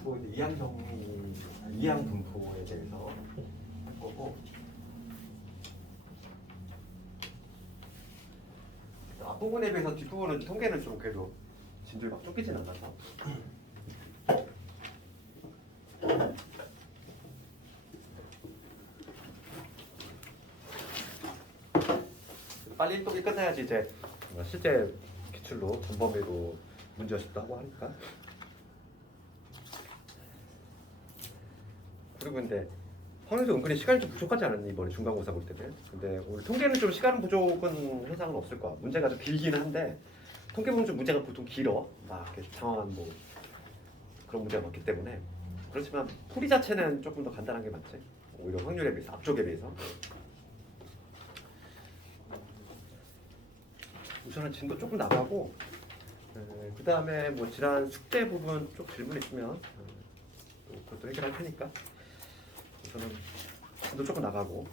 주로 이제 이항 정리, 이항 분포에 대해서 할 거고, 앞부분에 비해서 뒷부분은 통계는 좀 그래도 진도에 막 쫓기진 않아서. 빨리 똑이 끝나야지 이제 실제 기출로 전범위로 문제였습도 하고 하니까. 그리고 근데 황영수 은근히 시간이 좀 부족하지 않았니 이번에 중간고사 볼 때는. 근데 오늘 통계는 좀 시간 부족은 현상은 없을 거야. 문제가 좀 길긴 한데 통계 보면 좀 문제가 보통 길어. 막 이렇게 장황한 뭐 그런 문제가 많기 때문에. 그렇지만 풀이 자체는 조금 더 간단한 게 맞지. 오히려 확률에 비해서 앞쪽에 비해서. 우선은 진도 조금 나가고 그 다음에 뭐 지난 숙제 부분 쪽 질문 있으면 또 그것도 해결할 테니까 우선은 진도 조금 나가고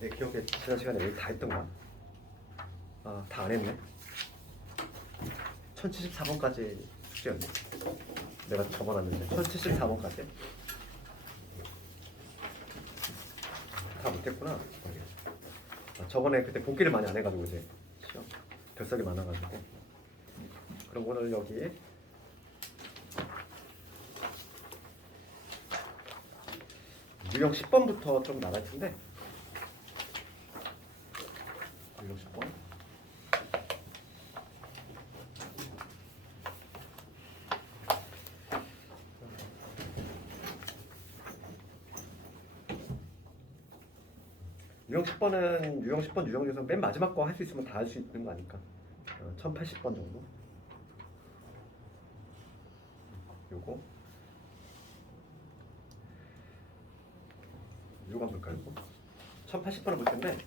내 기억에 지난 시간에 여기 다 했던가? 아, 다 안 했네. 1074번까지 숙제였네. 내가 적어놨는데 1074번까지 다 못했구나. 아, 저번에 그때 복기를 많이 안 해가지고 이제 시험 결석이 많아가지고. 그럼 오늘 여기 유형 10번부터 좀 나갈 텐데 유형 10번 유형 10번 유형 중에서 맨 마지막 거 할 수 있으면 다 할 수 있는 거 아닐까? 1080번 정도. 요거 한번 볼까요? 1080번을 볼 텐데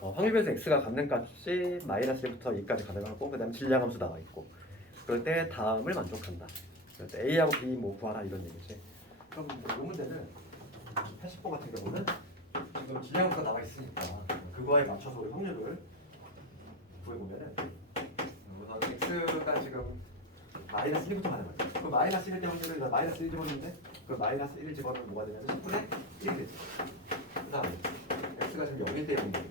확률변수 x가 갖는 값이 마이너스 1부터 2까지 가능하고 그 다음에 질량함수 나와 있고 그럴 때 다음을 만족한다. 그럴 때 a하고 b 뭐 구하라 이런 얘기지. 그럼 이 문제는 80번 같은 경우는 지금 질량함수가 나와 있으니까 그거에 맞춰서 우리 확률을 구해보면은 우선 x가 지금 마이너스 1부터 가는 거죠. 그 마이너스 1일 때 확률을 마이너스 1 집어넣는데 그 마이너스 1 집어넣으면 뭐가 되냐면 10분의 1이 되지. 그 다음에 x가 지금 0일 때 0이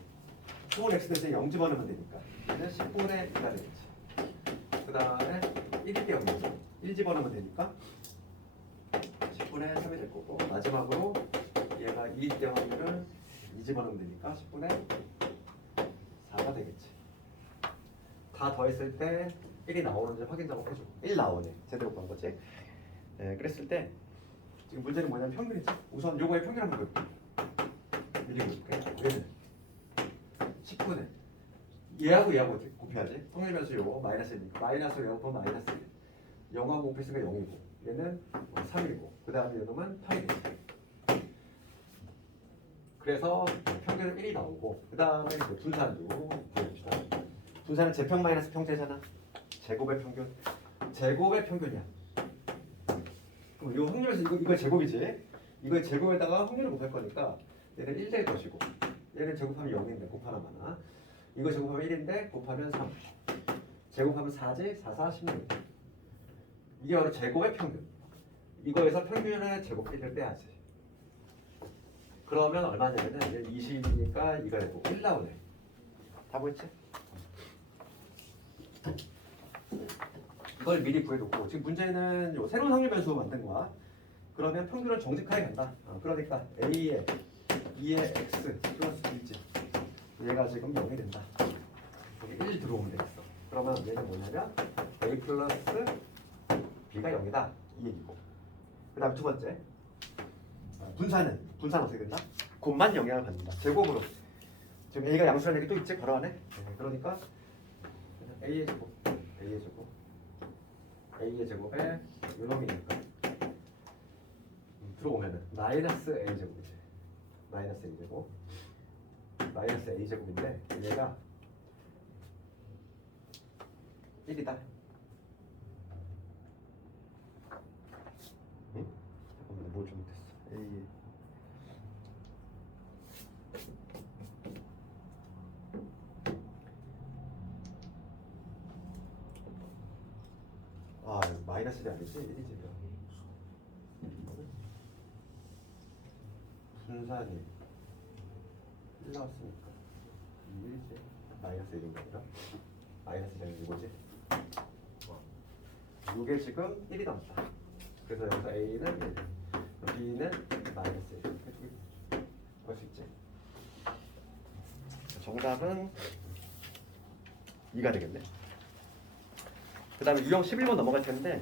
또 x 대신에 0 집어넣으면 되니까 얘는 10분의 2가 되겠지. 그 다음에 1일 때 0이죠. 1 집어넣으면 되니까 10분의 3이 될 거고 마지막으로 얘가 2일 때 확률을 2 집어넣으면 되니까 10분의 4가 되겠지. 다 더했을 때 1이 나오는지 확인 작업 해줘. 1 나오네. 제대로 본 거지. 네, 그랬을 때 지금 문제는 뭐냐면 평균이지. 우선 요거의 평균 한번 볼게요. 미리 볼게요. 얘는 10분의 얘하고 곱해야지. 확률변수 요거 마이너스 1이니까 마이너스 요거 보면 마이너스 1. 0하고 곱했으니까 0이고 얘는 3이고 그 다음에 요놈은 8이겠지. 그래서 평균은 1이 나오고 그 다음에 분산도 구해줍시다. 분산은 제평 마이너스 평제잖아. 제곱의 평균. 제곱의 평균이야. 그럼 이 확률에서 이거 제곱이지. 이거 제곱에다가 확률을 곱할 거니까 얘는 1대 것이고 얘는 제곱하면 0인데 곱하나마나 이거 제곱하면 1인데 곱하면 3 제곱하면 4지 4, 4, 16 이게 바로 제곱의 평균. 이거에서 평균의 제곱 1을 빼야지. 그러면 얼마냐면은 20이니까 이거 되고 1 나오네. 다 보였지? 이걸 미리 구해놓고 지금 문제는 요 새로운 확률 변수 만든 거야. 그러면 평균을 정직하게 간다. 그러니까 a의 2의 x 플러스 b지. 얘가 지금 0이 된다. 여기 1 들어오면 되겠어. 그러면 얘는 뭐냐면 a 플러스 b가 0이다. 이 얘기고. 그 다음에 두 번째 분산 어떻게 된다? 곱만 영향을 받는다. 제곱으로. 지금 a가 양수라는 얘기 또 있지? 바로 안에. 그러니까 a의 제곱 a의 제곱에 요놈이니까 들어오면은 마이너스 a 제곱이지. 마이너스 a 제곱 마이너스 a 제곱인데 얘가 1이다. 응? 잠깐만 뭘 잘못했어. a 마이너스 1이 아니지? 1이지. 분산이 1 나왔으니까 1이지. 마이너스 1인 게 아니라 마이너스 1이 이거지. 이게 지금 1이 남았다. 그래서 여기서 A는 1, B는 마이너스 1 이렇게 볼 수 있지. 정답은 2가 되겠네. 그 다음에 유형 11번 넘어갈 텐데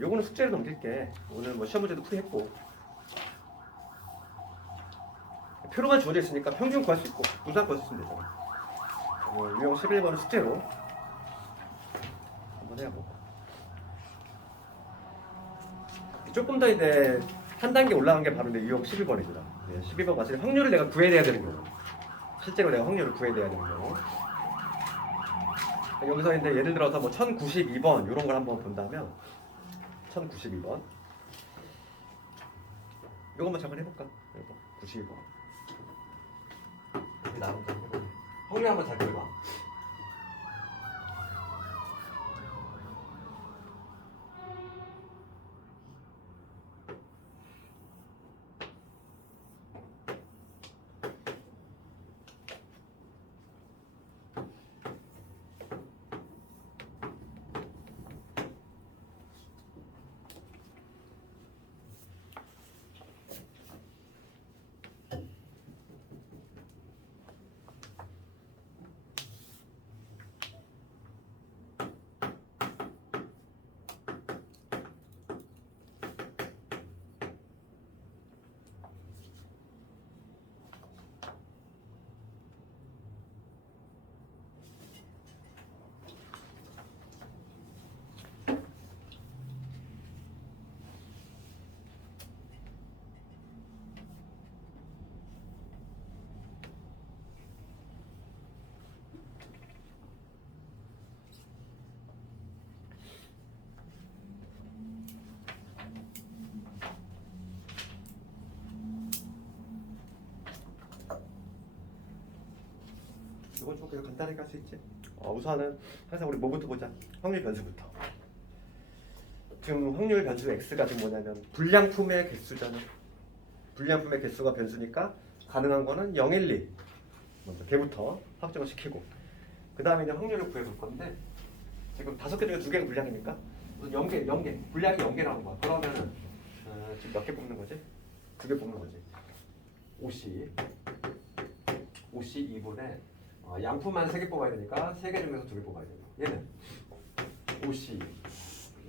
요거는 숙제로 넘길게. 오늘 뭐 시험 문제도 풀이했고 표로만 주어져 있으니까 평균 구할 수 있고 분산 구할 수 있으면 되잖아. 유형 11번은 숙제로 한번 해보고 조금 더 이제 한 단계 올라간 게 바로 이제 유형 11번이더라. 12번 맞을 확률을 내가 구해내야 되는 경우, 실제로 내가 확률을 구해내야 되는 경우. 여기서 이제 예를 들어서 뭐 1092번 이런 걸 한번 본다면 1092번 이것만 잠깐 해볼까? 92번 여기 나온 거 해볼게. 확률 한번 잘 그려봐. 이건 좀 그냥 간단하게 할 수 있지. 우선은 항상 우리 뭐부터 보자. 확률 변수부터. 지금 확률 변수 x가 지금 뭐냐면 불량품의 개수잖아. 불량품의 개수가 변수니까 가능한 거는 0, 1, 2 먼저 걔부터 확정을 시키고 그 다음에 이제 확률을 구해볼 건데 지금 5개 중에 2개가 불량이니까 우선 0개 불량이 0개 나온 거야. 그러면은 지금 몇 개 뽑는 거지? 2개 뽑는 거지. 50 2분의 양품만 3개 뽑아야 되니까 3개 중에서 2개 뽑아야 돼요. 얘는 50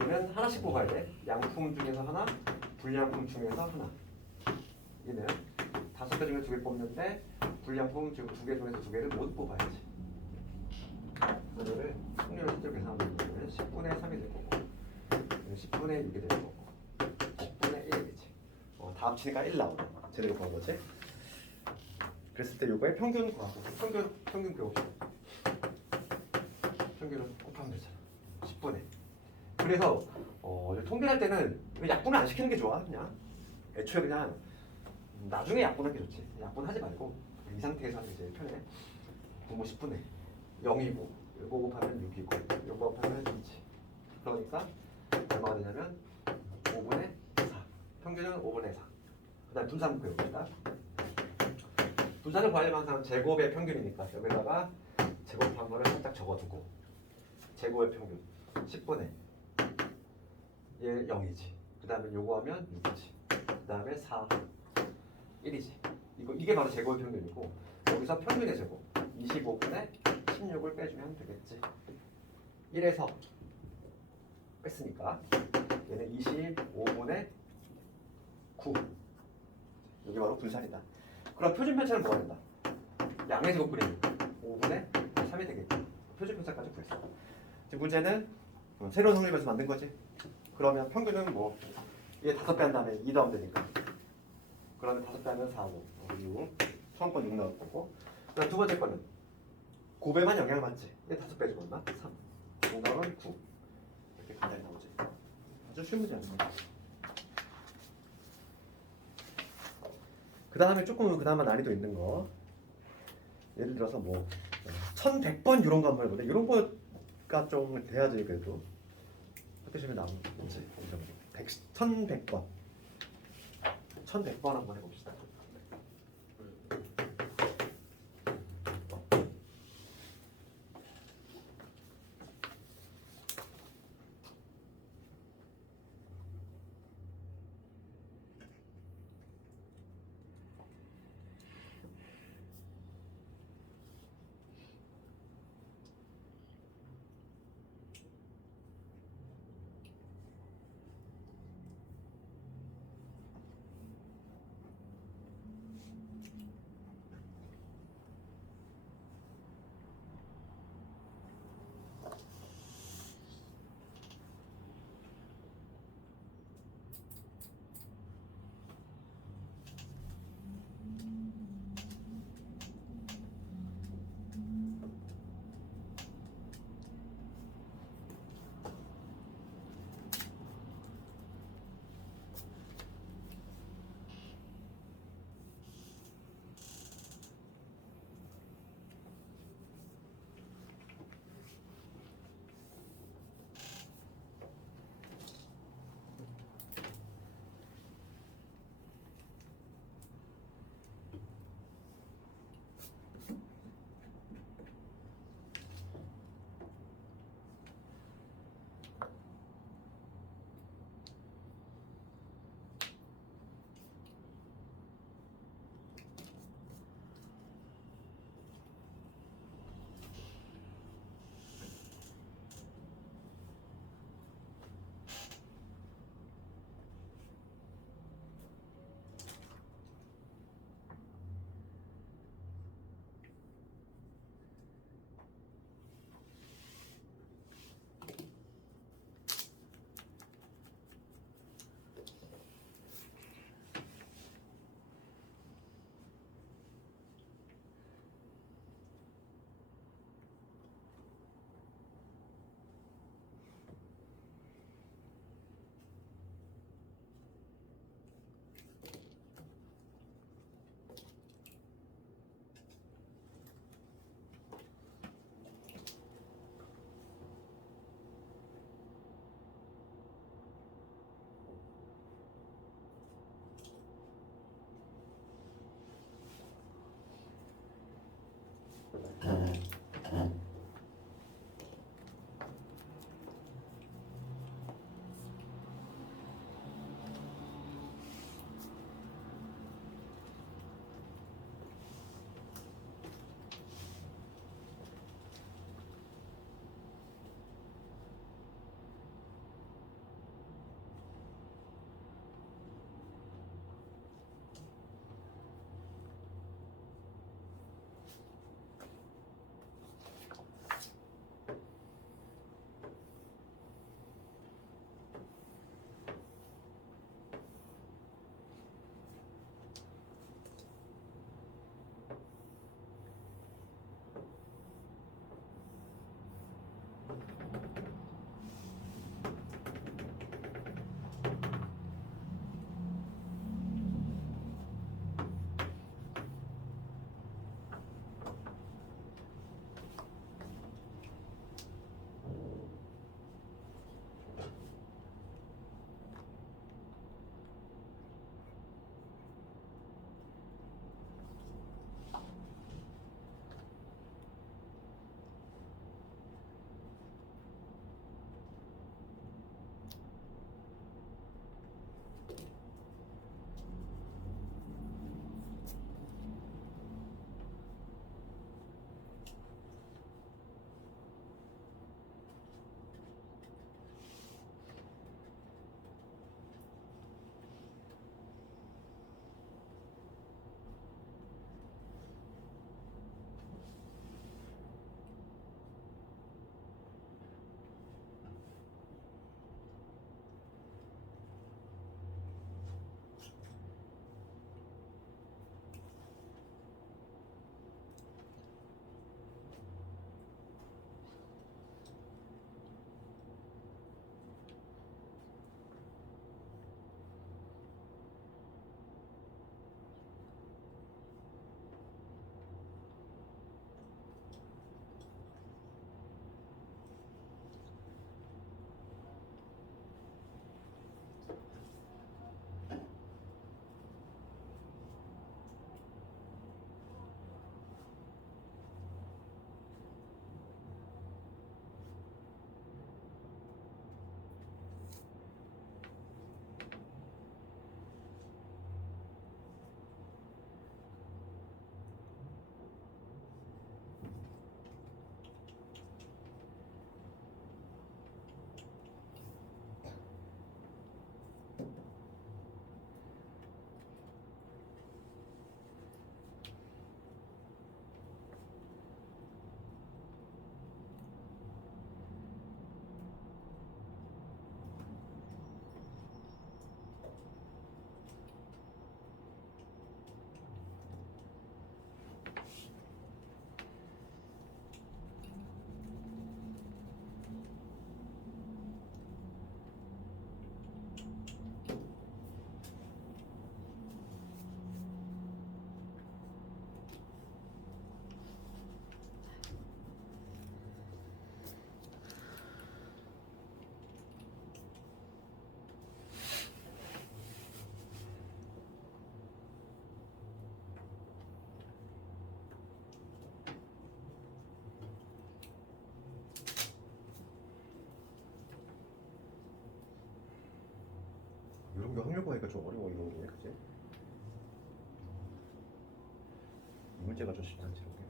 얘는 하나씩 뽑아야 돼. 양품 중에서 하나, 불량품 중에서 하나. 얘는 5개 중에 2개 뽑는데 불량품 지금 2개 중에서 2개를 모두 뽑아야지. 그거를 확률을 실제로 계산하면 10분의 3이 될 거고 10분의 6이 될 거고 10분의 1이 되지. 다 합치니까 1 나오네. 제대로 구한 거지. 그랬을 때 요거의 평균 구하고 평균 배웁시다. 평균은 곱하면 되잖아. 10분의. 그래서 통계할 때는 약분을 안 시키는 게 좋아. 그냥 애초에 그냥 나중에 약분하는 게 좋지. 약분하지 말고 이 상태에서 하는 게 제일 편해. 분모 10분의 0이고 요거 곱하면 6이고 요거 곱하면 2지. 그러니까 얼마가 되냐면 5분의 4. 평균은 5분의 4. 그 다음 분산 배웁시다. 분산을 구하려면 항상 제곱의 평균이니까 여기다가 제곱한 거를 살짝 적어두고 제곱의 평균 10분의 얘 0이지. 그 다음에 요거 하면 6이지. 그 다음에 4 1이지. 이게 바로 제곱의 평균이고 여기서 평균의 제곱 25분의 16을 빼주면 되겠지. 1에서 뺐으니까 얘는 25분의 9. 이게 바로 분산이다. 그럼 표준 편차는 뭐가 된다? 양의 제곱분이 5분의 3이 되겠다. 표준 편차까지 구했어. 지금 문제는 새로운 확률 변수 만든 거지. 그러면 평균은 뭐 얘 5배 한 다음에 2 더하면 되니까. 그러면 5배 하면 4, 5, 6. 처음 건 6 나올 거고. 그다음 두 번째 거는 곱에만 영향을 받지. 얘 5배 해주고 얼마? 3. 정답은 9. 이렇게 간단히 나오지. 아주 쉬운 문제 아닙니까? 그 다음에 조금 그나마 난이도 있는 거. 예를 들어서 뭐 1100번 이런 거 한번 해보자. 이런 거가 좀 돼야지 그래도. 표시를 나오는 거지. 1100번 1100번 한번 해봅시다. 보니까 좀 어려워 이런 게, 그지? 이 문제가 좀 쉽지 않지, 이런 게.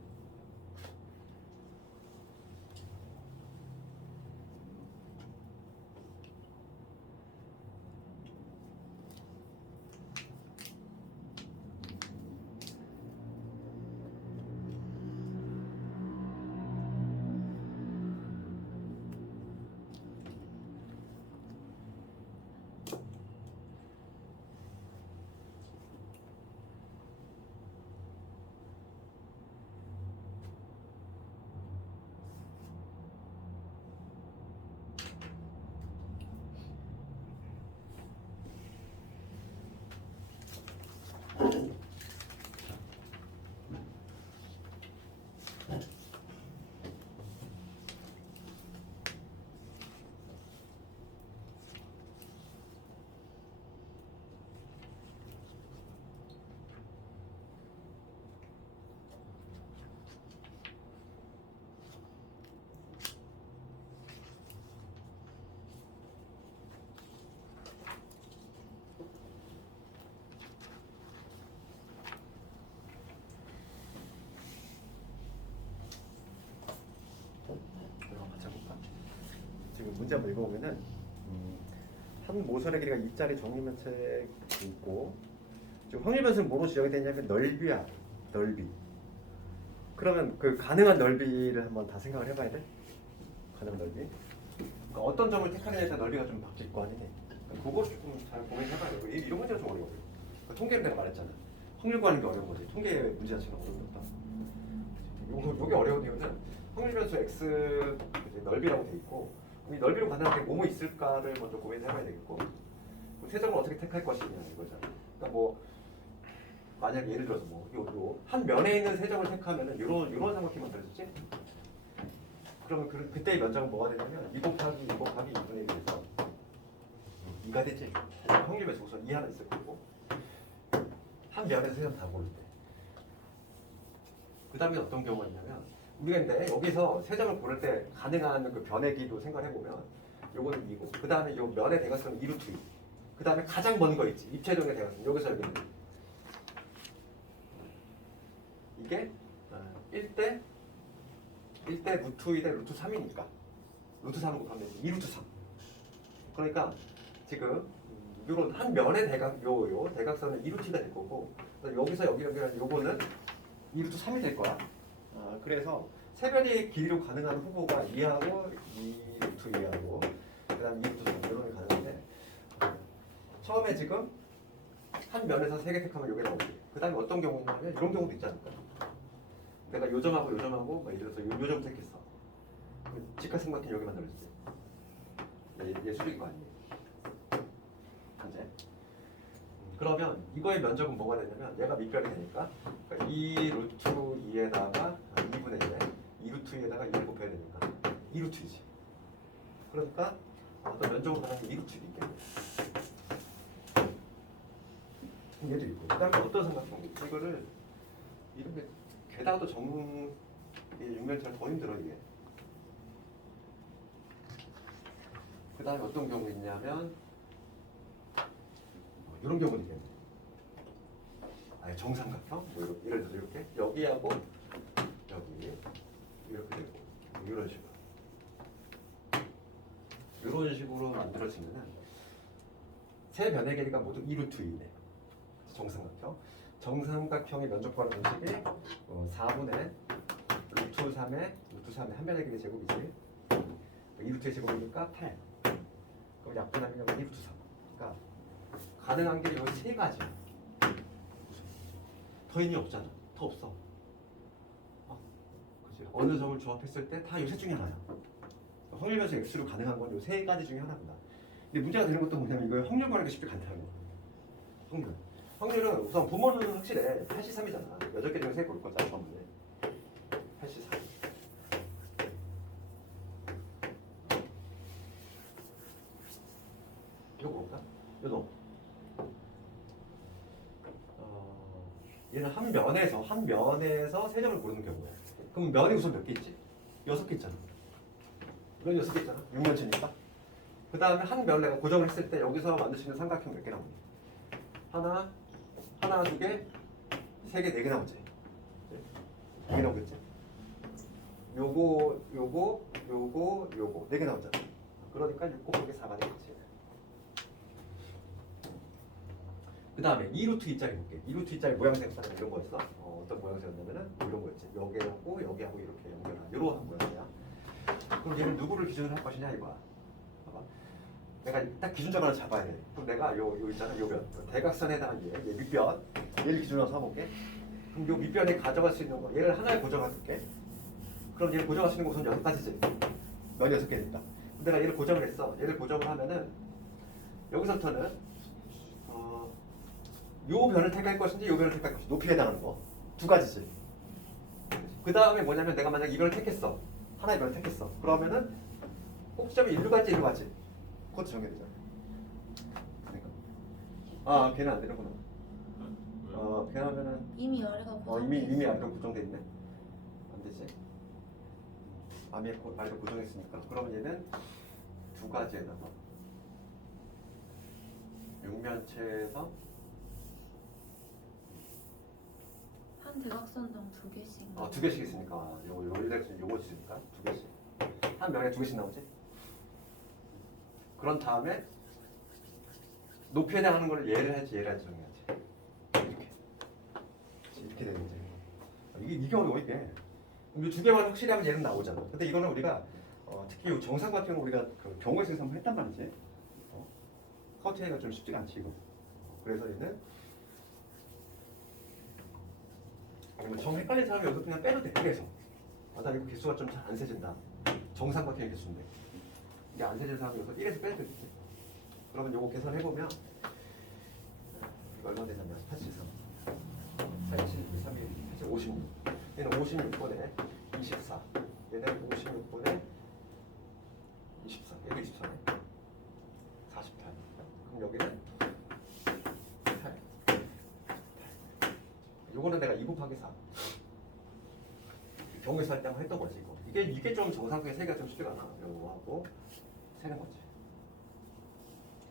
이거 같이 해볼까? 지금 문제 한번 읽어보면은 한 모선의 길이가 2짜리 정리면책이 있고 지금 확률 변수는 뭐로 지정이 되냐면 넓이야, 넓이. 그러면 그 가능한 넓이를 한번 다 생각을 해봐야 돼. 가능한 넓이. 그러니까 어떤 점을 택하느냐에 따라 넓이가 좀 바뀔 거 아니니. 그러니까 그거 조금 잘 고민해봐요. 이런 문제가 좀 어려워요. 그러니까 통계를 내가 말했잖아. 확률 구하는 게 어려운 거지. 통계 문제 자체가 어렵다. 요게 어려운 이유는 확률 변수 x 넓이라고 돼 있고 이 넓이로 가능한 게 뭐뭐 있을까를 먼저 고민해봐야 되겠고 세정을 어떻게 택할 것이냐 이거잖아. 그러니까 뭐 만약 예를 들어서 뭐 한 면에 있는 세정을 택하면은 요런 삼각형이 만들어지지? 그러면 그때의 면적은 뭐가 되냐면 2 곱하기 2 곱하기 2분의 1에서 2가 되지. 확률 변수 우선 2 하나 있을 거고 한 면에서 세정 다 고를 때. 그 다음에 어떤 경우가 있냐면 우리가 근데 여기서 세정을 고를 때 가능한 그 변의 길이도 생각해보면 요거는 2고 그 다음에 요 면의 대각선은 2루트 2. 그 다음에 가장 먼 거 있지. 입체적인 대각선. 여기서 여기 있는 이게 1대 루트 2대 루트 3이니까 루트 3을 곱하면 2루트 3. 그러니까 지금 요런 한 면의 요 대각선은 2루트가 될 거고 여기서 여기랑 요거는 2루트 3이 될 거야. 그래서 세 변의 길이로 가능한 후보가 2하고 2루트 2하고 그 다음 2루트 3 이런 게 가능한데 처음에 지금 한 면에서 3개 택하면 요게 나오지. 그 다음에 어떤 경우 있냐면 이런 경우도 있지 않을까? 내가 요점하고 막 예를 들어서 요점 택했어. 직각삼각형 여기 만들어지지. 예술인 거 아니에요? 현재. 그러면 이거의 면적은 뭐가 되냐면 얘가 밑변이 되니까 그러니까 2 루트 2에다가 2분의 1에 2 루트 2에다가 2를 곱해야 되니까 2 루트 2지. 그러니까 어떤 면적으로 가면 2 루트 2겠네. 얘도 있고. 그 다음에 어떤 삼각형? 이거를 이런 게 게다가 또 육면체가 더 힘들어 이게. 그 다음에 어떤 경우 있냐면 이런 경우도 있겠네. 아예 정삼각형? 뭐 예를 들어서 이렇게 여기하고 여기 이렇게 되고 이런 식으로 이런 식으로 만들어지면은 세 변의 길이가 모두 2루트 2네. 정삼각형. 정삼각형의 면적 구하는 방식이 4분의 루트 3의 한 변의 길이 제곱이지. 2루트의 제곱이니까 8. 그럼 약분하면 2루트 3. 그러니까 가능한 게 여기 세 가지. 더 있니 없잖아. 더 없어. 그치? 어느 점을 조합했을 때 다 이 셋 중에 하나야. 확률 변수 x로 가능한 건 이 세 가지 중에 하나구나. 근데 문제가 되는 것도 뭐냐면 이거 확률 구하는 게 쉽지 않다는 거야. 확률은 우선 부모는 확실해. 83이잖아. 8개 중에 3개 고를 거잖아. 처음에. 83. 이거 볼까? 이거 얘는 한 면에서 세 점을 고르는 경우야. 그럼 면이 우선 몇 개 있지? 6개 있잖아. 면 6개 있잖아. 6면체니까. 그 다음에 한 면 내가 고정을 했을 때 여기서 만들 수 있는 삼각형 몇 개 나오니? 하나, 두 개, 세 개, 네 개 나오지. 네 개 나오겠지. 요거 네 개 나오잖아. 그러니까 6 곱하기 4가 되겠지. 그 다음에 2루트 2짜리 볼게. 2루트 2짜리 모양새는 이런 거였어. 어떤 모양새였냐면은 뭐 이런 거였지. 여기하고 여기하고 이렇게 연결한 이러한 모양이야. 그럼 얘를 누구를 기준으로 할 것이냐 이거야. 봐봐. 내가 딱 기준점을 잡아야 돼. 그럼 내가 요 있잖아. 요 면. 대각선에 해당한 얘 밑변. 얘를 기준으로 삼아볼게. 그럼 요 밑변에 가져갈 수 있는 거. 얘를 하나에 고정할게. 그럼 얘를 고정할 수 있는 곳은 6가지지. 면 6개 됐다. 그럼 내가 얘를 고정을 했어. 얘를 고정을 하면은 여기서부터는 요 변을 택할 것인지 요 변을 택할 것인지 높이에 해당하는 거. 2가지지. 그 다음에 뭐냐면 내가 만약 이 변을 택했어. 하나의 변을 택했어. 그러면은 꼭지점이 일로 갈지 일로 갈지. 그것도 정해되잖아. 그러니까. 걔는 안 되는구나. 걔는 하면은 이미 아래가 이미 아래로 고정돼 있네. 안 되지. 아래로 고정했으니까. 그러면 얘는 2가지에다가 육면체에서 한 대각선당 2개씩. 2개씩 있으니까 요거 대각선 요거 있으니까 2개씩. 한 면에 2개씩 나오지. 그런 다음에 높이에 해당하는 걸 얘를 할지 정해야지. 이렇게 되는 거지. 이게 어려워 이게. 이 2개만 확실히 하면 얘는 나오잖아. 근데 이거는 우리가 특히 이 정상 같은 경우 우리가 그 경우의 수에서 한번 했단 말이지. 커트하기가 좀 쉽지가 않지 이거. 그래서 얘는 정 헷갈린 사람이 여기서 그냥 빼도 돼. 그래서 나 이거 개수가 좀 잘 안 세진다. 정상 같은 개수인데 이게 안 세진 사람이 여기서 1에서 빼도 되지. 그러면 요거 계산해보면 이거 얼마 되냐면 83 56 얘는 56분에 24 얘는 56분에 24 얘도 24네 48 그럼 여기는 8 요거는 내가 2 곱하기 4 경우에서 할 때 한번 했던 거지 이거. 이게 좀 정상각의 세기가 좀 쉽지가 않아. 요거하고 세는 거지.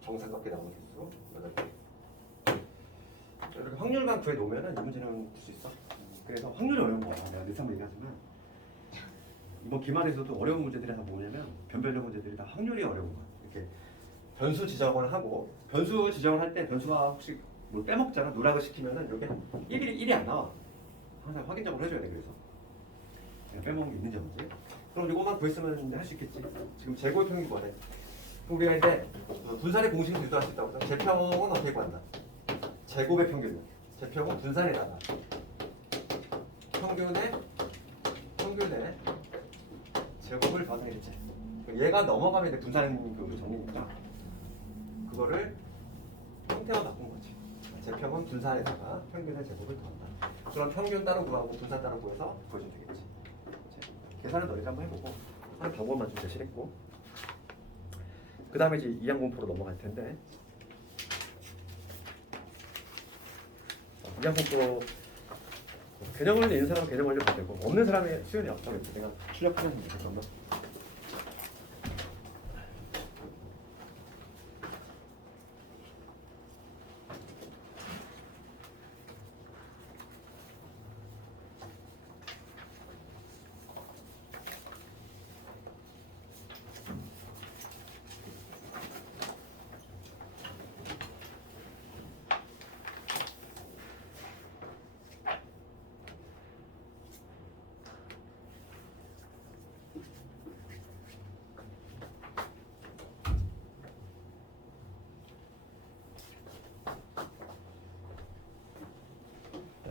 정삼각계 나오는 개수 8개. 이렇게 확률만 구해 놓으면은 이 문제는 풀 수 있어. 그래서 확률이 어려운 거야. 내가 늘 한번 얘기하지만 이번 기말에서도 어려운 문제들이 다 뭐냐면 변별력 문제들이 다 확률이 어려운 거야. 이렇게 변수 지정을 하고 변수 지정을 할 때 변수가 혹시 뭘 빼먹잖아. 누락을 시키면은 여기 1이 안 나와. 항상 확인적으로 해줘야 돼. 그래서 빼먹은 게 있는지 없는지. 그럼 이거만 구했으면 할 수 있겠지. 지금 제곱의 평균 구하래. 그럼 우리가 이제 분산의 공식을 유도할 수 있다고 해서 제평은 어떻게 구한다? 제곱의 평균. 제평은 분산에다가 평균의 제곱을 더하겠지. 얘가 넘어가면 이제 분산 그 정리니까 그거를 형태만 바꾼 거지. 제평은 분산에다가 평균의 제곱을 더한다. 그럼 평균 따로 구하고 분산 따로 구해서 보여주면 되겠지. 계산은 너희가 한번 해보고 하는 방법만 좀 제시를 했고 그 다음에 이제 이항공포로 넘어갈 텐데 이항공포 개념 원리 있는 사람은 개념 원리 못되고 없는 사람의 수연이 없다고 했지. 내가 출력하면 잠깐만.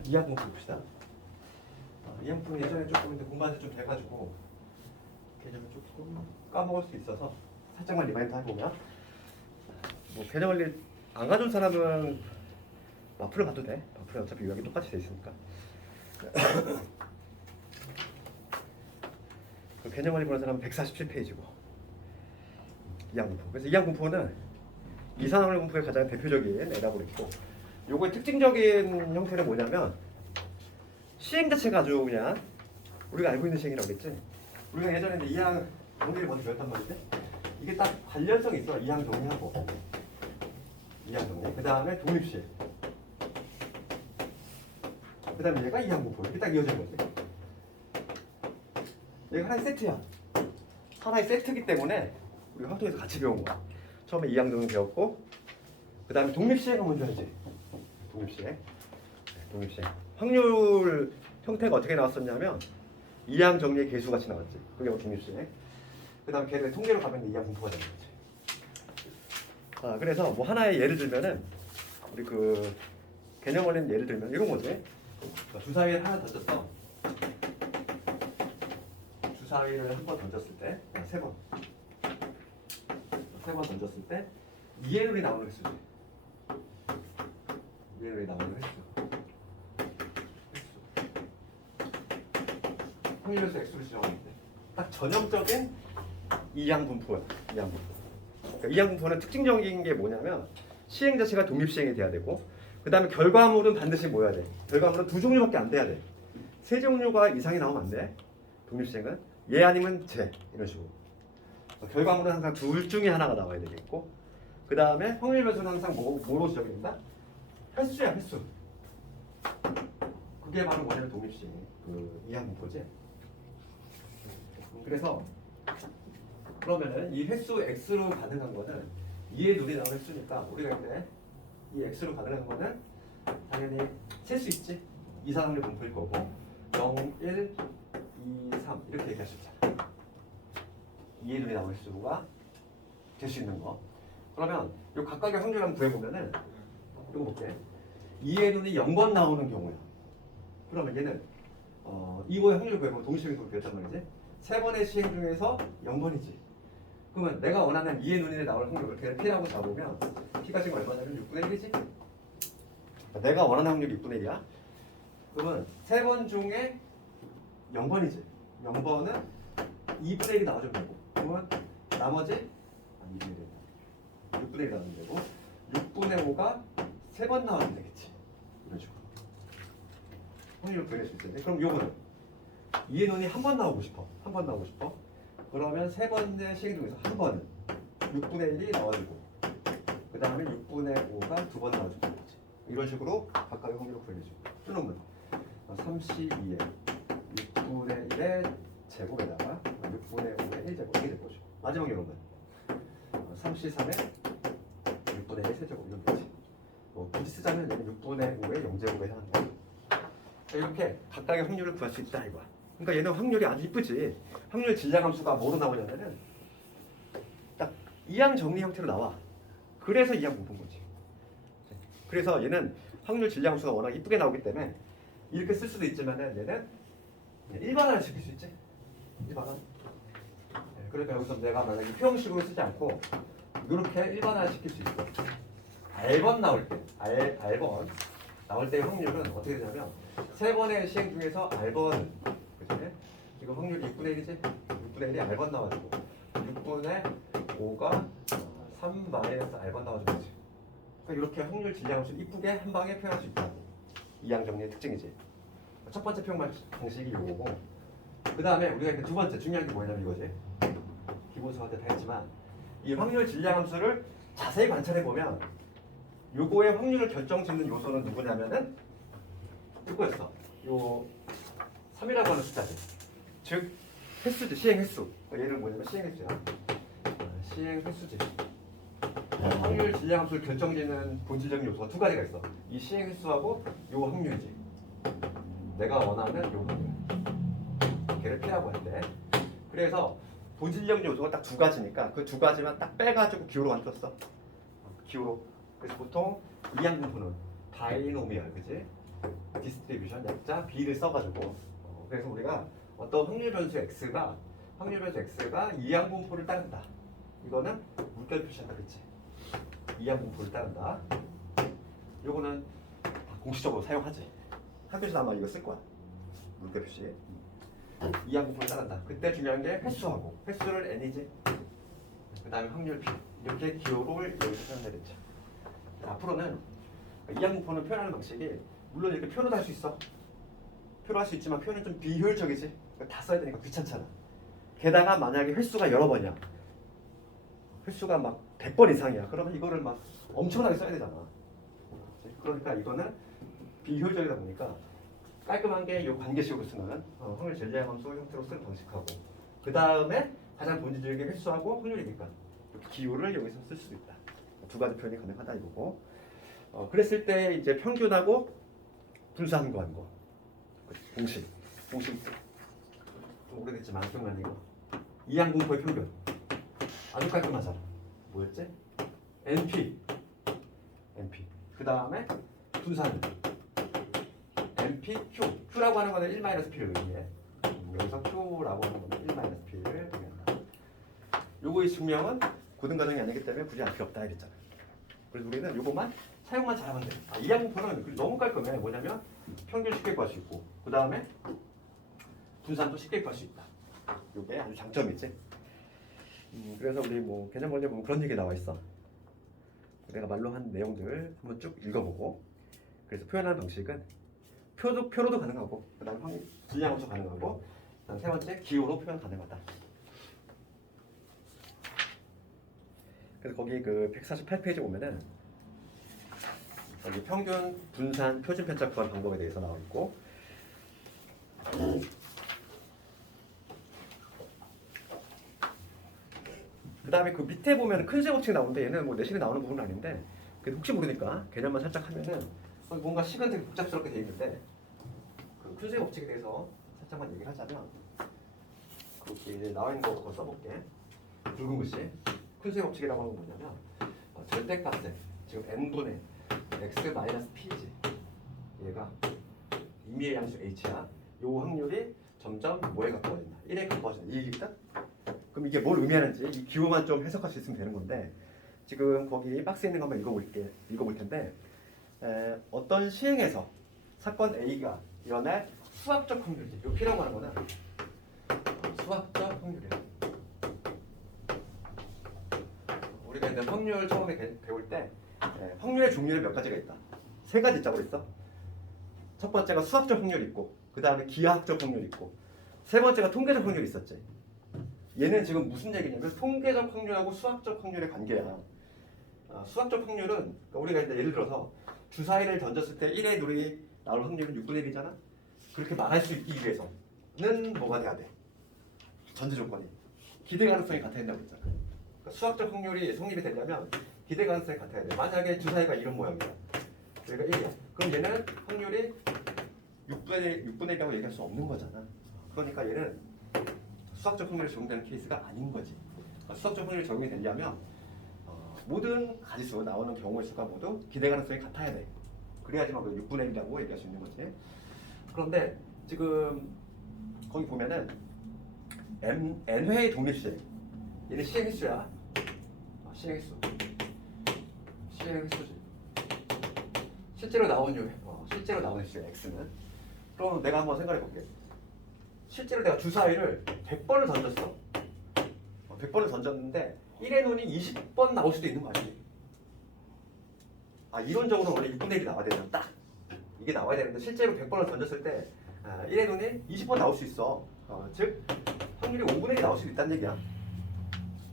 이항공포 봅시다. 이항공포는 예전에 조금 공부한 지 좀 돼가지고 개념을 조금 까먹을 수 있어서 살짝만 리마인드 해보면 뭐 개념 원리 안 가져온 사람은 마플을 봐도 돼. 마플은 어차피 유형이 똑같이 돼 있으니까. 그 개념 원리 보는 사람은 147페이지고 이항공포. 그래서 이항공포는 이산화물 공포의 가장 대표적인 애라고 그랬고 요거의 특징적인 형태는 뭐냐면 시행 자체가 아주 그냥 우리가 알고 있는 시행이라고 그랬지. 우리가 예전에 이항 정리를 먼저 배웠단 말이지. 이게 딱 관련성이 있어. 이항 정리하고 이항 정리. 그 다음에 독립시. 그 다음에 얘가 이항분포. 이렇게 딱 이어지는 거지. 얘가 하나의 세트야. 하나의 세트이기 때문에 우리가 화통에서 같이 배운 거야. 처음에 이항등을 배웠고 그 다음에 독립시행을 먼저 해야지. 독립시행. 독립시행. 확률 형태가 어떻게 나왔었냐면 이항 정리의 개수 같이 나왔지. 그게 독립시행. 그 다음에 걔네 통계로 가면 이항분포가 되는 거지. 그래서 뭐 하나의 예를 들면은 우리 그 개념 원리는 예를 들면 이런 거지. 주사위를 하나 던졌어. 주사위를 한 번 던졌을 때, 세 번 던졌을 때 이해율이 나오는 횟수지. 이해율이 나오는 횟수. 확률에서 x를 지정하는데 딱 전형적인 이항분포야. 이항분포. 그러니까 이항분포는 특징적인 게 뭐냐면 시행 자체가 독립시행이 돼야 되고 그 다음에 결과물은 반드시 뭐여야 돼? 결과물은 두 종류밖에 안 돼야 돼. 세 종류가 이상이 나오면 안 돼. 독립시행은 얘 아니면 쟤 이런 식으로. 결과물은 항상 둘 중에 하나가 나와야 되겠고 그 다음에 확률 변수는 항상 뭐로 지정된다? 횟수야 횟수. 그게 바로 뭐냐면 독립시행 그 이항분포지. 그래서 그러면은 이 횟수 x로 가능한 거는 2의 눈이 나오는 횟수니까 우리가 이제 이 x로 가능한 거는 당연히 셀 수 있지. 이상률 분포일 거고 0, 1, 2, 3 이렇게 얘기할 수 있잖아. 2의 눈이 나오는 횟수가 될 수 있는 거. 그러면 이 각각의 확률 한번 구해보면은 이거 볼게. 2의 눈이 0번 나오는 경우야. 그러면 얘는 2호의 확률 구해보면 동시행수로 되었단 말이지. 세 번의 시행 중에서 0번이지. 그러면 내가 원하는 2의 눈이 나올 확률을 그냥 P라고 잡으면 P가 지금 얼마냐면 6분의 1이지? 내가 원하는 확률이 6분의 1이야? 그러면 세 번 중에 0번이지. 0번은 2분의 1이 나와주면 되고 그러면 나머지 6분의 1이 나오면 되고 6분의 5가 세 번 나와주면 되겠지. 이런 식으로 확률을 구해낼 수 있는데 그럼 요거는 2의 눈이 한 번 나오고 싶어. 한 번 나오고 싶어. 그러면 세 번의 시행 중에서 한 번은 6분의 1이 나와주고 그 다음에 6분의 5가 두 번 나와주면 되지. 이런 식으로 각각의 확률을 구해내죠. 수능은 32에 6분의 1의 제곱에다가 6분의 5의 1제곱 이렇게 될 거죠. 마지막 이런건 33에 6분의 1 세제곱 이런 거지. 뭐 굳이 쓰자면 6분의 5의 0제곱에 해당하는 거야. 이렇게 각각의 확률을 구할 수 있다 이거야. 그러니까 얘는 확률이 아주 이쁘지. 확률 질량함수가 뭐로 나오냐면은 딱 이항 정리 형태로 나와. 그래서 이항 분포인 거지. 그래서 얘는 확률 질량함수가 워낙 이쁘게 나오기 때문에 이렇게 쓸 수도 있지만은 얘는 일반화를 시킬 수 있지. 일반화. 그러니까 여기서 내가 만약에 표형식으로 쓰지 않고 이렇게 일반화를 시킬 수 있어. R번 나올 때, R번 나올 때의 확률은 어떻게 되냐면 세 번의 시행 중에서 R번 그치? 지금 확률이 6분의 1이지? 6분의 1이 R번 나와주고 6분의 5가 3 마이너스 R번 나와주는 거지. 그러니까 이렇게 확률 질량함수 이쁘게 한 방에 표현할 수 있다. 이항 정리의 특징이지. 첫 번째 표현 방식이 이거고 그 다음에 우리가 이제 두 번째 중요한 게 뭐냐면 이거지. 기본수한테 다 했지만 이 확률 질량함수를 자세히 관찰해 보면 요거의 확률을 결정짓는 요소는 누구냐면은 이거였어. 요 3이라고 하는 숫자지. 즉 횟수지. 시행 횟수. 얘는 뭐냐면 시행 횟수야. 시행 횟수지. 확률 질량함수를 결정짓는 본질적인 요소가 두 가지가 있어. 이 시행 횟수하고 요 확률이지. 내가 원하는 요 확률. 걔를 P라고 할 때. 그래서 본질적인 요소가 딱 두 가지니까 그 두 가지만 딱 빼가지고 기호로 만들었어. 기호로. 그래서 보통 이항 분포는 바이노미얼, 그지? 디스트리뷰션 약자 B를 써가지고 그래서 우리가 어떤 확률 변수 x가 이항 분포를 따른다. 이거는 물결 표시한다, 그렇지? 이항 분포를 따른다. 요거는 공식적으로 사용하지. 학교에서 아마 이거 쓸 거야. 물결 표시. 이항 분포를 따른다. 그때 중요한 게 횟수하고 횟수를 n이지. 그 다음에 확률 p 이렇게 기호를 여기서 표현해야겠죠. 앞으로는 이항 분포는 표현하는 방식이 물론 이렇게 표현을 할 수 있어. 표현할 수 있지만 표현은 좀 비효율적이지. 다 써야 되니까 귀찮잖아. 게다가 만약에 횟수가 여러 번이야. 횟수가 막 100번 이상이야. 그러면 이거를 막 엄청나게 써야 되잖아. 그러니까 이거는 비효율적이다 보니까 깔끔한 게 이 관계식으로 쓰는 확률 전략함수 형태로 쓰는 방식하고 그 다음에 가장 본질적인 횟수하고 확률이니까 기호를 여기서 쓸 수 있다. 두 가지 표현이 가능하다 이거고. 그랬을 때 이제 평균하고 분수하는 거 하는 거. 공식 좀 오래됐지만 기억나는 이거. 이항공포의 평균. 아주 깔끔하잖아. 뭐였지? NP. 그 다음에 분수하는 NP, Q라고 하는 거는 1-P를 의미해. 여기서 Q라고 하는 거는 1-P를 의미한다. 요거의 증명은 고등과정이 아니기 때문에 굳이 알 필요 없다 이랬잖아. 그래서 우리는 요것만 사용만 잘하면 돼. 이항공포는 너무 깔끔해. 뭐냐면 평균 쉽게 구할 수 있고 그 다음에 분산도 쉽게 구할 수 있다. 요게 아주 장점이지. 그래서 우리 뭐 개념 원리에 보면 그런 얘기 나와 있어. 내가 말로 한 내용들 한번 쭉 읽어보고 그래서 표현하는 방식은 표로도 가능하고 그 다음에 분량함수 가능하고 그 다음 세 번째 기호로 표현 가능하다. 그래서 거기 그 148페이지 보면은 여기 평균, 분산, 표준 편차 구하는 방법에 대해서 나와 있고 그 다음에 그 밑에 보면 큰세 법칙 나오는데 얘는 뭐 내신에 나오는 부분은 아닌데 그래도 혹시 모르니까 개념만 살짝 하면은 뭔가 식은 되게 복잡스럽게 돼 있는데 그 큰세 법칙에 대해서 살짝만 얘기를 하자면 그게 나와 있는 거 써볼게. 붉은 글씨 큰세 법칙이라고 하는 건 뭐냐면 절대값에 지금 n분의 x-p지 얘가 임의의 양수 h야. 요 확률이 점점 뭐에 가까워진다? 1에 가까워진다. 이 얘기다? 그럼 이게 뭘 의미하는지 이 기호만 좀 해석할 수 있으면 되는 건데 지금 거기 박스에 있는 거 한번 읽어볼 텐데 어떤 시행에서 사건 A가 일어날 수학적 확률이지. 요 P라고 하는 거는 수학적 확률이야. 우리가 이제 확률 처음에 배울 때 확률의 종류는 몇 가지가 있다. 세 가지 있다고 그랬어. 첫 번째가 수학적 확률이 있고 그 다음에 기하학적 확률이 있고 세 번째가 통계적 확률이 있었지. 얘는 지금 무슨 얘기냐면 통계적 확률하고 수학적 확률의 관계야. 수학적 확률은 그러니까 우리가 이제 예를 들어서 주사위를 던졌을 때 1의 누리 나올 확률은 6분의 1이잖아. 그렇게 말할 수 있기 위해서는 뭐가 돼야 돼? 전제 조건이 기대 가능성이 같아야 된다고 했잖아. 그러니까 수학적 확률이 성립이 되려면 기대 가능성이 같아야 돼. 만약에 주사위가 이런 모양이야. 여기가 1이야. 그럼 얘는 확률이 6분의 1이라고 얘기할 수 없는 거잖아. 그러니까 얘는 수학적 확률이 적용되는 케이스가 아닌 거지. 수학적 확률이 적용이 되려면 모든 가지수 나오는 경우의 수가 모두 기대 가능성이 같아야 돼. 그래야지만 6분의 1이라고 얘기할 수 있는 거지. 그런데 지금 거기 보면은 n회의 독립시행 얘는 시행횟수야. 시행횟수지. 실제로 나온 횟수야 x는. 그럼 내가 한번 생각해 볼게. 실제로 내가 주사위를 100번을 던졌어. 100번을 던졌는데 1의 눈이 20번 나올 수도 있는 거 아니지? 이론적으로 원래 6분의 1이 나와야 되잖아. 딱 이게 나와야 되는데 실제로 100번을 던졌을 때 1의 눈이 20번 나올 수 있어. 즉 확률이 5분의 1이 나올 수 있다는 얘기야.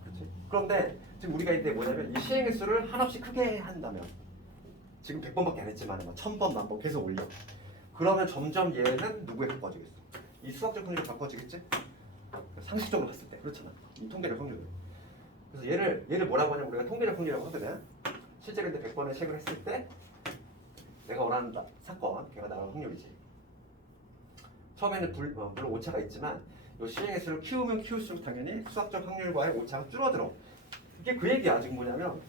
그렇지? 그런데 지금 우리가 이때 뭐냐면 이 시행 횟수를 한없이 크게 한다면 지금 100번밖에 안 했지만 1000번, 1000번 계속 올려. 그러면 점점 얘는 누구에 가까워지겠어? 이 수학적 확률이 가까워지겠지? 상식적으로 봤을 때 그렇잖아. 이 통계적 확률을. 그래서 얘를 뭐라고 하냐면 우리가 통계적 확률이라고 하거든. 실제로 이제 100번을 시행을 했을 때 내가 원하는 사건, 걔가 나올 확률이지. 처음에는 물론 오차가 있지만 이 시행 횟수를 키우면 키울수록 당연히 수학적 확률과의 오차가 줄어들어. 이게 그 얘기야. 지금 뭐냐면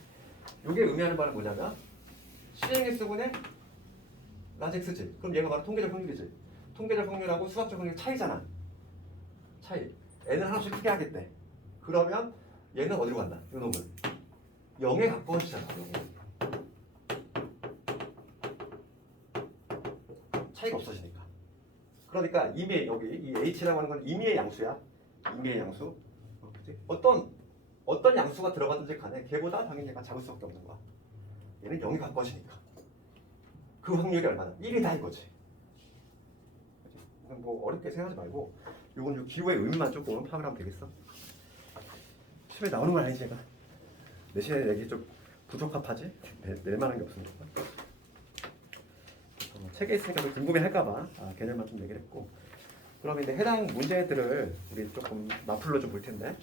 이게 의미하는 바는 뭐냐면 시행 횟수분의 라지 x지. 그럼 얘가 바로 통계적 확률이지. 통계적 확률하고 수학적 확률 차이잖아. 차이. n을 하나씩 크게 하겠대. 그러면 얘는 어디로 간다? 이 놈은 0에 가까워지잖아. 0에. 차이가 없어지니까. 그러니까 임의 여기 이 h라고 하는 건 임의의 양수야. 임의의 양수. 어떤 양수가 들어가든지 간에 걔보다 당연히 얘가 작을 수밖에 없는 거야. 얘는 0에 가까워지니까. 그 확률이 얼마나? 1이다 이거지. 뭐 어렵게 생각하지 말고 요건 요 기호의 의미만 조금 파악을 하면 되겠어. 시험에 나오는 건 아니지 얘가. 내신에 내기 좀 부적합하지? 낼 만한 게 없으니까. 책에 있으니까 좀 궁금해할까봐 개념만 좀 얘기를 했고. 그럼 이제 해당 문제들을 우리 조금 마플로 좀 볼 텐데.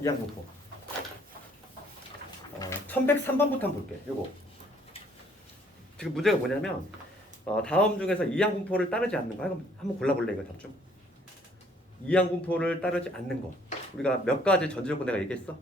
이항분포. 1103번부터 한번 볼게. 요거. 지금 문제가 뭐냐면 다음 중에서 이항분포를 따르지 않는 거. 한번 골라볼래 이거 답 좀. 이항분포를 따르지 않는 거. 우리가 몇 가지 전제조건 내가 얘기했어.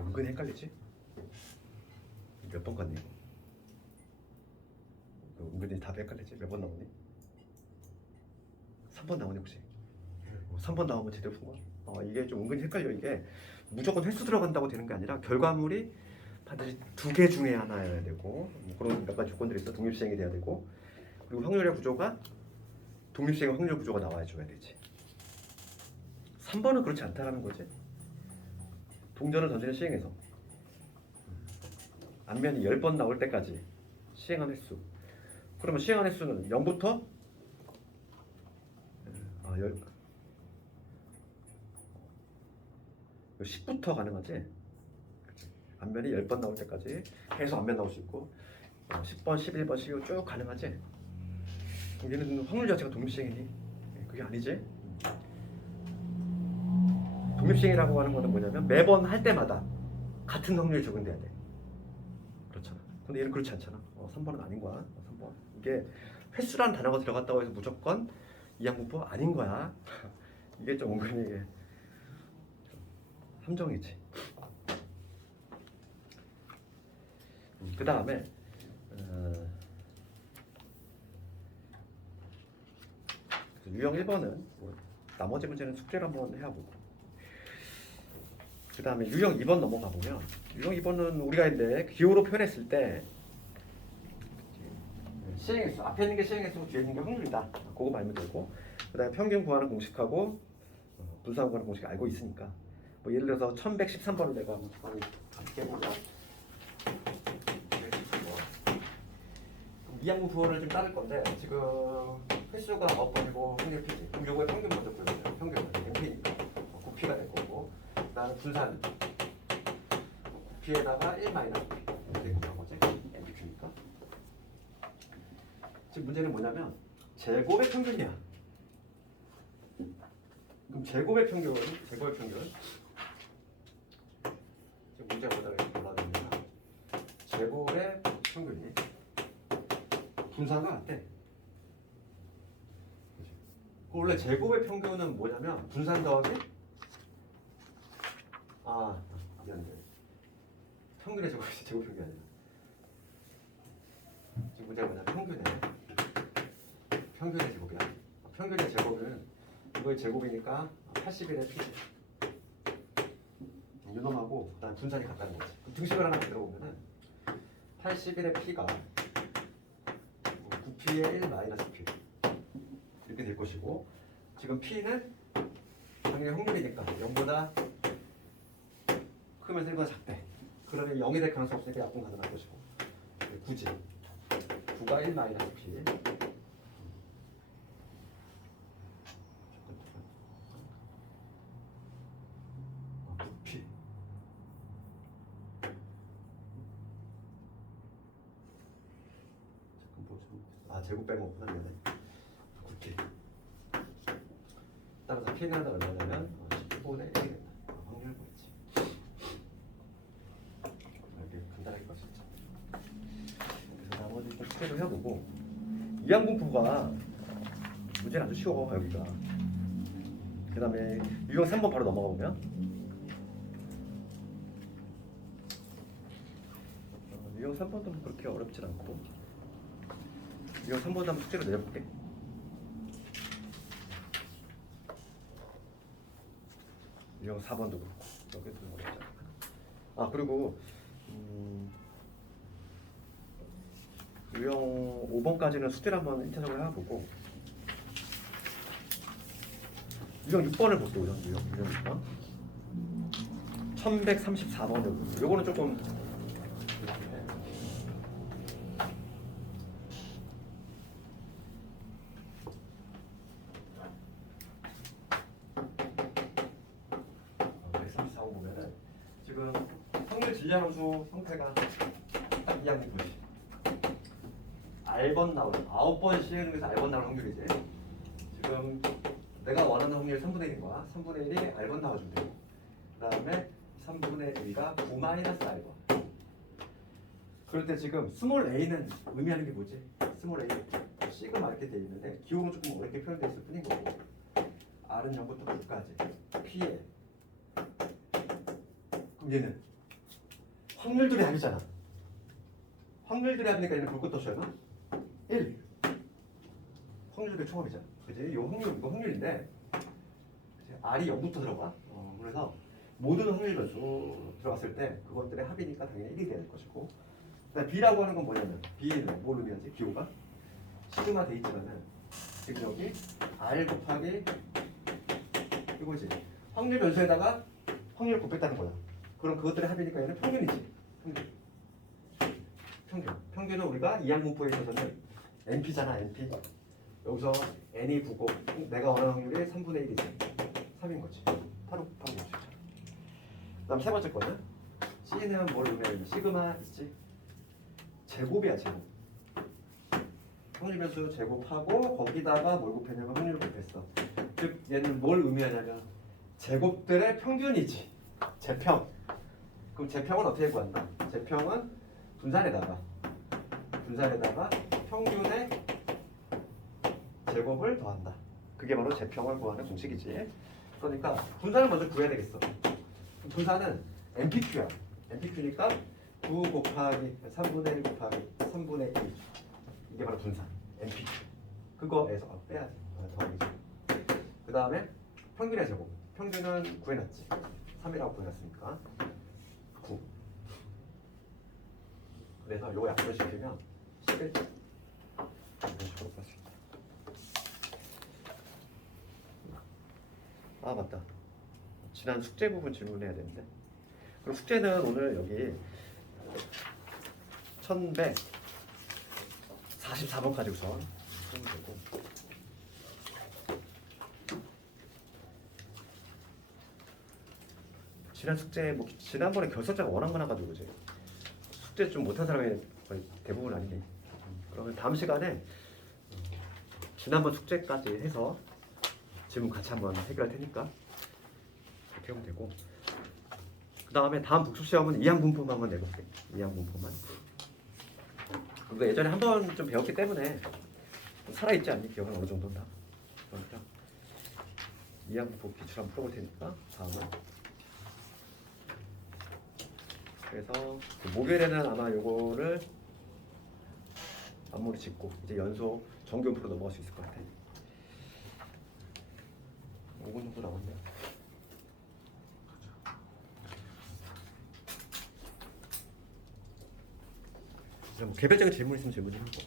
은근히 헷갈리지? 몇 번 갔니? 은근히 답이 헷갈리지? 몇 번 나오니? 3번 나오니 혹시? 3번 나오면 제대로 푼 거야? 이게 좀 은근히 헷갈려. 이게 무조건 횟수 들어간다고 되는 게 아니라 결과물이 반드시 2개 중에 하나여야 되고 그런 몇 가지 조건들이 있어. 독립시행이 돼야 되고 그리고 확률의 구조가 독립시행 확률 구조가 나와야 줘야 되지. 3번은 그렇지 않다라는 거지. 동전을 던지는 시행에서 앞면이 10번 나올 때까지 시행한 횟수. 그러면 시행한 횟수는 0부터 10부터 가능하지. 그치? 앞면이 10번 나올 때까지 계속 앞면 나올 수 있고 10번, 11번, 12번 쭉 가능하지. 얘는 확률 자체가 독립시행이니? 그게 아니지. 독립시행이라고 하는 거는 뭐냐면 매번 할 때마다 같은 확률이 적용돼야 돼. 그렇잖아. 근데 얘는 그렇지 않잖아. 3번은 아닌 거야. 3번. 이게 횟수라는 단어가 들어갔다고 해서 무조건 이항분포 아닌 거야. 이게 좀 은근히 함정이지. 그 다음에 유형 1번은 나머지 문제는 숙제를 한번 해보고 그 다음에 유형 2번 넘어가 보면 유형 2번은 우리가 이제 기호로 표현했을 때 시행횟수 앞에 있는 게 시행횟수고 뒤에 있는 게 확률이다. 그거 말면 되고 그 다음에 평균 구하는 공식하고 분산 구하는 공식 알고 있으니까 뭐 예를 들어서 1113번을 내가 한번 같이 해보자. 이항분포를 좀 따를 건데 지금 횟수가 9번이고 확률 P지. 그럼 요거의 평균 먼저 보여주세요. 평균은 MP니까 9P가 될 거고 그 다음에 분산 P에다가 1 마이너스 P 이렇게 구한 거지. MPQ니까. 지금 문제는 뭐냐면 제곱의 평균이야. 그럼 제곱의 평균 지금 문제가 뭐라 그러냐면 제곱의 평균이 분산과 같대. 원래 제곱의 평균은 뭐냐면 분산 더하기 미안해. 평균의 제곱 평균이 아니라 지금 문제가 뭐냐면 평균의 제곱이야. 평균의 제곱은 이거의 제곱이니까 81의 P지. 유놈하고 그다음 분산이 같다는 거지. 그럼 등식을 하나 만들어 보면은 81의 P가 9P의 1 마이너스 P 이렇게 될 것이고 지금 P는 당연히 확률이니까 0보다 크면 1보다 작대. 그러면 0이 될 가능성이 없으니까 약분 가능할 것이고 9지. 9가 1 마이너스 P 9P 제곱 빼면 없구나. 9P 따라서 P는 얼마냐면 10분의 1이 된다. 확률을 보였지. 이렇게 간단하게 볼수 있죠. 그래서 나머지 좀 숙제를 해보고 이항분포가 문제는 아주 쉬워. 여기가 그 다음에 유형 3번 바로 넘어가 보면 유형 3번도 그렇게 어렵진 않고 유형 3번도 한번 숙제로 내려볼게. 유형 4번도 그렇고 여기도 좀 어렵지 않을까. 아 그리고 유형 5번까지는 숙제를 한번 1차적으로 해보고 유형 6번을 볼게요. 유형 6번 1134번 요거는 조금 보면은 지금 확률 질량함수 형태가 딱 이 항목 보시. R번 나오는 9번 시행에서 R번 나오는 확률이지. 지금 내가 원하는 확률 3분의 1인 거야. 3분의 1이 R번 나와주면 되고 그 다음에 3분의 1가 9-R번. 그럴 때 지금 스몰 a는 의미하는 게 뭐지? 스몰 a 시그마 이렇게 돼 있는데 기호는 조금 어렵게 표현되어 있을 뿐인 거고 R은 0부터 9까지 P에 그럼 얘는 확률들의 합이잖아. 확률들의 합이니까 얘는 볼 것도 없잖아. 1 확률들의 총합이잖아. 그지? 이거 확률인데 R이 0부터 들어가. 그래서 모든 확률 변수 들어갔을 때 그것들의 합이니까 당연히 1이 돼야 될 것이고 그다음 B라고 하는 건 뭐냐면 B는 뭘 의미하지? 기호가 시그마 돼 있지만은 지금 여기 R 곱하기 이거지. 확률 변수에다가 확률을 곱했다는 거야. 그럼 그것들의 합이니까 얘는 평균이지. 평균은 우리가 이항 분포에 있어서는 NP잖아. NP. 여기서 N이 9고 내가 원하는 확률이 3분의 1이지. 3인 거지. 8로 곱하기 수 있잖아. 그 다음 세 번째 거는 C는 뭘 의미하는 시그마 있지? 제곱이야 제곱. 확률 변수 제곱하고 거기다가 뭘 곱했냐면 확률을 곱했어. 즉 얘는 뭘 의미하냐면 제곱들의 평균이지. 제평. 그럼 제평은 어떻게 구한다? 제평은 분산에다가 평균의 제곱을 더한다. 그게 바로 제평을 구하는 공식이지. 그러니까 분산을 먼저 구해야 되겠어. 분산은 MPQ야. MPQ니까 9 곱하기 3분의 1 곱하기 3분의 1 이게 바로 분산 MPQ. 그거에서 빼야지. 더하기지. 그 다음에 평균의 제곱. 평균은 구해놨지. 3이라고 구해놨으니까 9. 그래서 요거 약분시키면 11. 이런 식으로 볼 수 있다. 아 맞다. 지난 숙제 부분 질문해야 되는데. 그럼 숙제는 오늘 여기 1144번 가지고서 하면 되고. 지난 숙제 뭐 지난번에 결석자가 워낙 많아가지고 이제 숙제 좀 못한 사람이 거의 대부분 아니네. 그러면 다음 시간에 지난번 숙제까지 해서 질문 같이 한번 해결할 테니까 그렇게 하면 되고 그 다음에 다음 복습 시험은 이항 분포만 한번 내볼게. 이항 분포만. 우리가 예전에 한 번 좀 배웠기 때문에 좀 살아있지 않니? 기억은 어느 정도는 다. 그러니까 이항 분포 기출 한번 풀어볼 테니까 다음은. 그래서 그 목요일에는 아마 요거를 앞머리 짚고 이제 연소 정교훈프로 넘어갈 수 있을 것 같아. 5분 정도 남았네요. 뭐 개별적인 질문 있으면 질문 좀 하고.